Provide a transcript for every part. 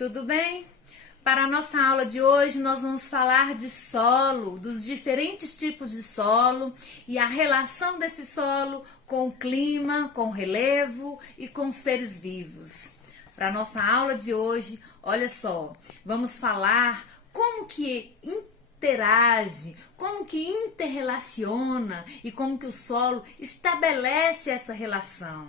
Tudo bem? Para a nossa aula de hoje, nós vamos falar de solo, dos diferentes tipos de solo e a relação desse solo com o clima, com o relevo e com seres vivos. Para a nossa aula de hoje, olha só, vamos falar como que interage, como que interrelaciona e como que o solo estabelece essa relação.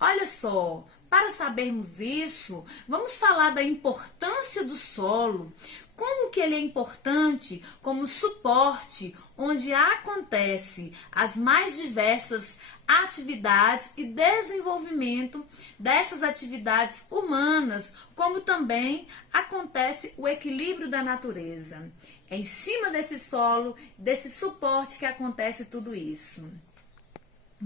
Olha só, para sabermos isso, vamos falar da importância do solo, como que ele é importante como suporte onde acontece as mais diversas atividades e desenvolvimento dessas atividades humanas, como também acontece o equilíbrio da natureza. É em cima desse solo, desse suporte que acontece tudo isso.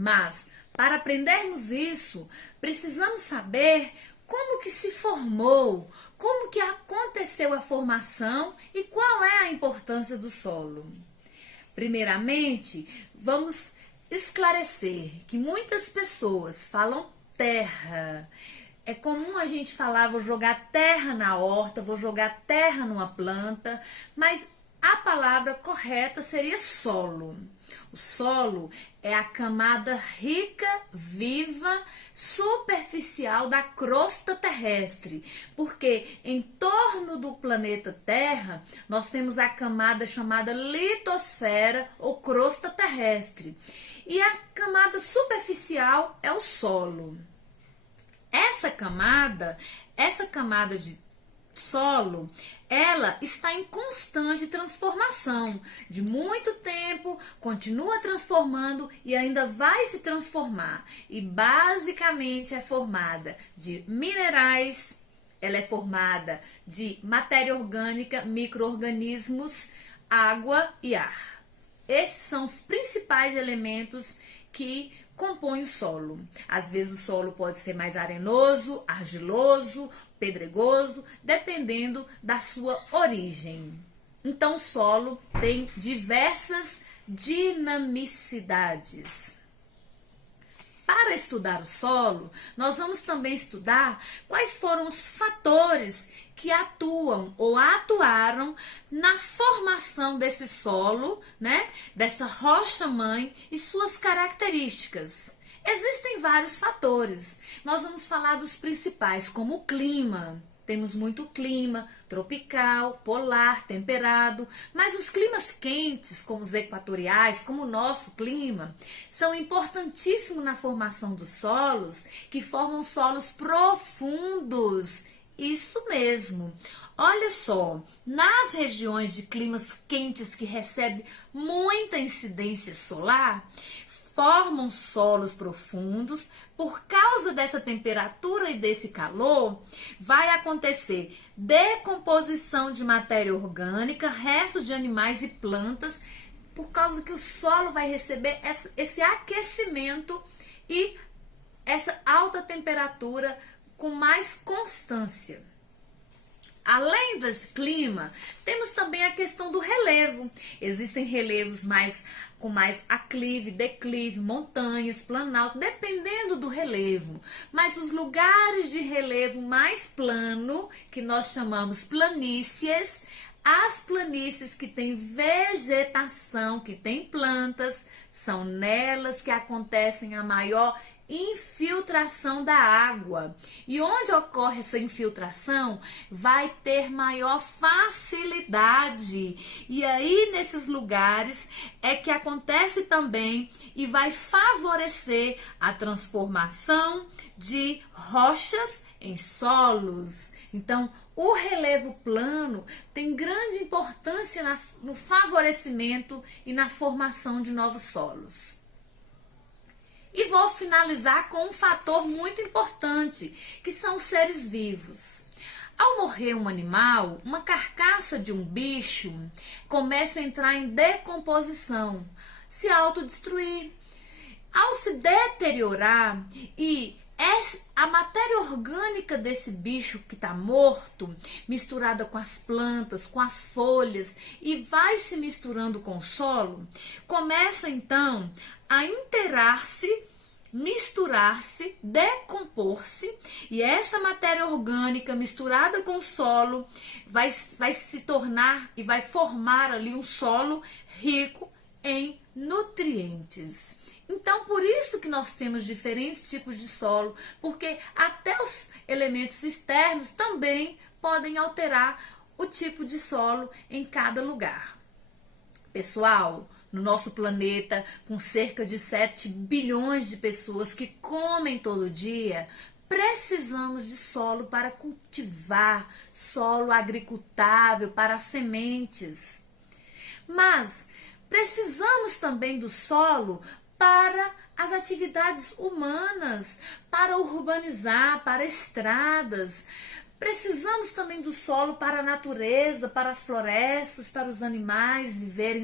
Mas, para aprendermos isso, precisamos saber como que se formou, como que aconteceu a formação e qual é a importância do solo. Primeiramente, vamos esclarecer que muitas pessoas falam terra. É comum a gente falar, vou jogar terra na horta, vou jogar terra numa planta, mas a palavra correta seria solo. O solo é a camada rica, viva, superficial da crosta terrestre, porque em torno do planeta Terra nós temos a camada chamada litosfera ou crosta terrestre, e a camada superficial é o solo. Essa camada de solo, ela está em constante transformação. De muito tempo, continua transformando e ainda vai se transformar. E basicamente é formada de minerais, ela é formada de matéria orgânica, micro-organismos, água e ar. Esses são os principais elementos que compõe o solo. Às vezes o solo pode ser mais arenoso, argiloso, pedregoso, dependendo da sua origem. Então o solo tem diversas dinamicidades. Para estudar o solo, nós vamos também estudar quais foram os fatores que atuam ou atuaram na formação desse solo, né? Dessa rocha-mãe e suas características. Existem vários fatores. Nós vamos falar dos principais, como o clima. Temos muito clima tropical, polar, temperado, mas os climas quentes, como os equatoriais, como o nosso clima, são importantíssimos na formação dos solos, que formam solos profundos. Isso mesmo. Olha só, nas regiões de climas quentes que recebem muita incidência solar, formam solos profundos. Por causa dessa temperatura e desse calor, vai acontecer decomposição de matéria orgânica, restos de animais e plantas, por causa que o solo vai receber esse aquecimento e essa alta temperatura com mais constância. Além desse clima, temos também a questão do relevo. Existem relevos com mais aclive, declive, montanhas, planalto, dependendo do relevo. Mas os lugares de relevo mais plano, que nós chamamos planícies, as planícies que têm vegetação, que têm plantas, são nelas que acontecem a maior infiltração da água. E onde ocorre essa infiltração, vai ter maior facilidade. E aí, nesses lugares, é que acontece também e vai favorecer a transformação de rochas em solos. Então, o relevo plano tem grande importância no favorecimento e na formação de novos solos. E vou finalizar com um fator muito importante, que são os seres vivos. Ao morrer um animal, uma carcaça de um bicho começa a entrar em decomposição, se autodestruir. Ao se deteriorar e a matéria orgânica desse bicho que está morto, misturada com as plantas, com as folhas, e vai se misturando com o solo, começa então a inteirar-se misturar-se, decompor-se, e essa matéria orgânica misturada com o solo vai se tornar e vai formar ali um solo rico em nutrientes. Então, por isso que nós temos diferentes tipos de solo, porque até os elementos externos também podem alterar o tipo de solo em cada lugar. Pessoal, no nosso planeta, com cerca de 7 bilhões de pessoas que comem todo dia, precisamos de solo para cultivar, solo agricultável para as sementes. Mas precisamos também do solo para as atividades humanas, para urbanizar, para estradas. Precisamos também do solo para a natureza, para as florestas, para os animais viverem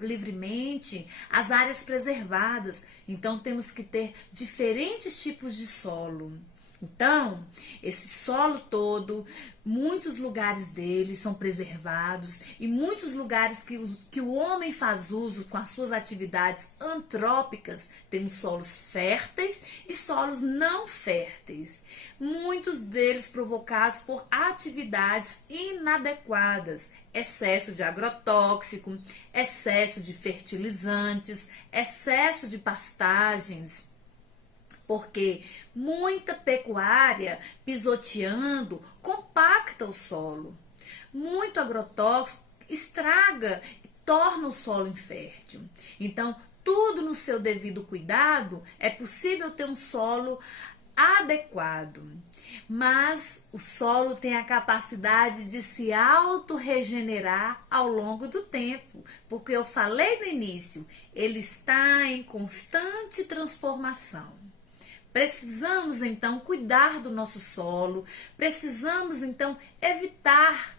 livremente, as áreas preservadas. Então temos que ter diferentes tipos de solo. Então, esse solo todo, muitos lugares dele são preservados e muitos lugares que o homem faz uso com as suas atividades antrópicas, temos solos férteis e solos não férteis. Muitos deles provocados por atividades inadequadas, excesso de agrotóxico, excesso de fertilizantes, excesso de pastagens. Porque muita pecuária pisoteando compacta o solo. Muito agrotóxico estraga e torna o solo infértil. Então, tudo no seu devido cuidado, é possível ter um solo adequado. Mas o solo tem a capacidade de se autorregenerar ao longo do tempo. Porque eu falei no início, ele está em constante transformação. Precisamos, então, cuidar do nosso solo, precisamos, então, evitar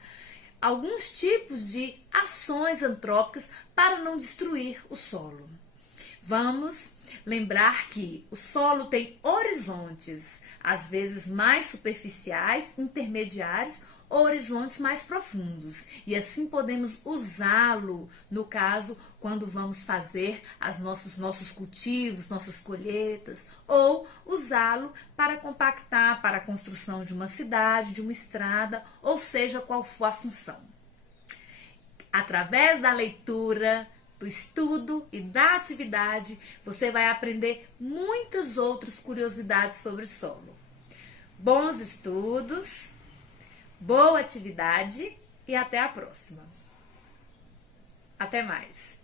alguns tipos de ações antrópicas para não destruir o solo. Vamos lembrar que o solo tem horizontes, às vezes mais superficiais, intermediários, ou horizontes mais profundos. E assim podemos usá-lo, no caso, quando vamos fazer nossos cultivos, nossas colheitas, ou usá-lo para compactar, para a construção de uma cidade, de uma estrada, ou seja, qual for a função. Através da leitura, do estudo e da atividade, você vai aprender muitas outras curiosidades sobre solo. Bons estudos! Boa atividade e até a próxima. Até mais!